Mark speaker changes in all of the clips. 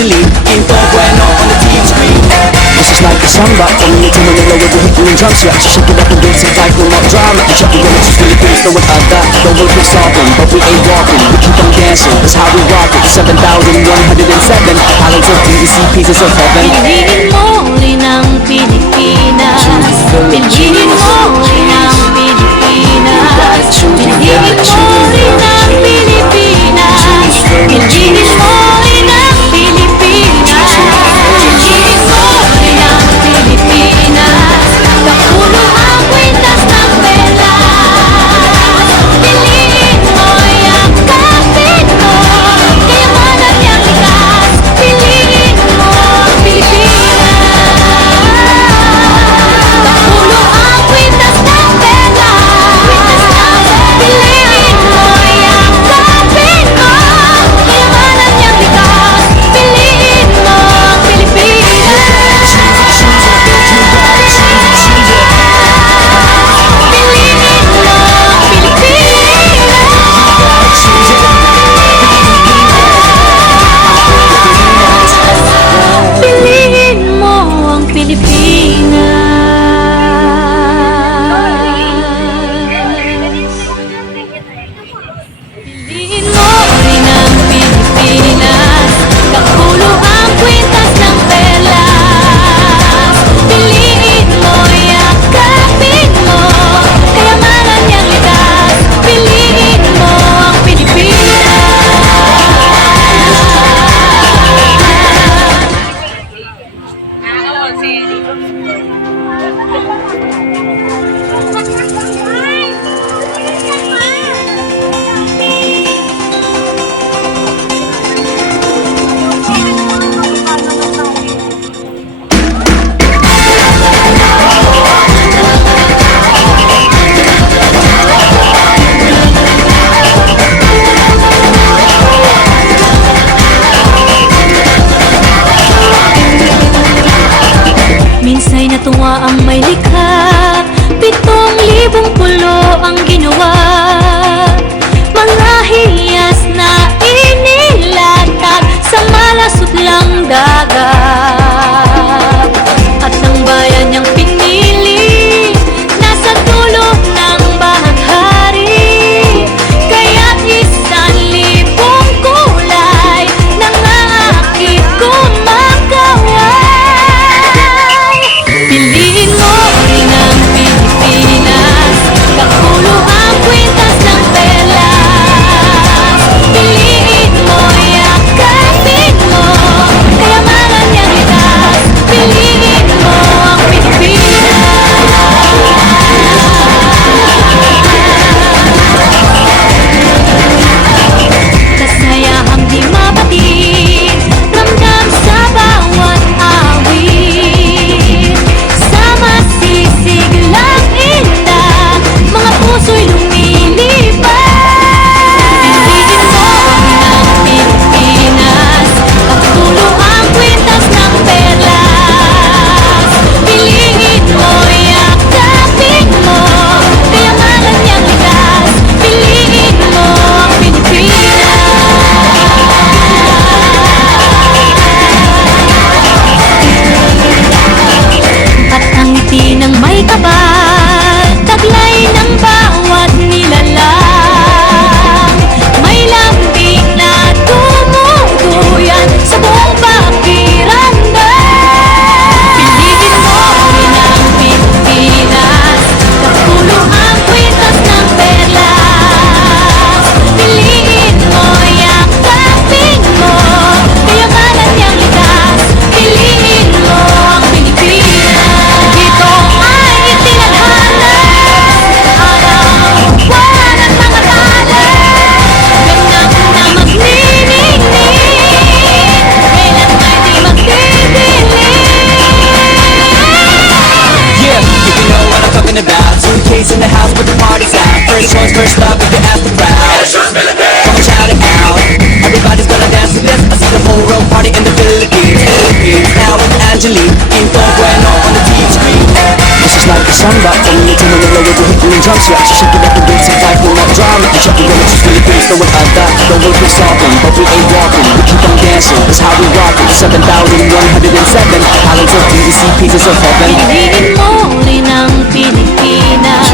Speaker 1: to In third grade, not on the team screen. This is like a samba. From you to Manila with the hitting drums Yeah, she shake it up and dance and fight for more drama. You shut the women, she's really things no one other No one keeps talking, but we ain't walking. We keep on dancing, that's how we rock it. 7,107 Islands of DDC, pieces of heaven.
Speaker 2: Pinigin mo rin ang Pilipinas Pinigin mo rin ang Pilipinas Pinigin mo uli ng kasi.
Speaker 1: Yeah, shake it up against the type when I'm driving Chucking the just to the things throw it up, up Don't wait for but we ain't walking We keep on dancing, that's how we rockin' 7,107 Islands of DDC, pieces of heaven.
Speaker 2: Pilipinas Pilipinas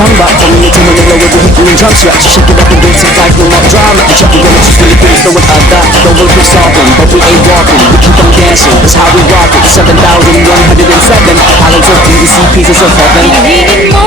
Speaker 1: chamba Follow me to middle of the hitting drum scratch Shake it up and get some fight, no more drama. The trouble when it's just really things no one other No one keeps solving, but we ain't walking We keep on dancing, that's how we rock it. 7,107 Islands of beauty, see pieces of
Speaker 2: heaven.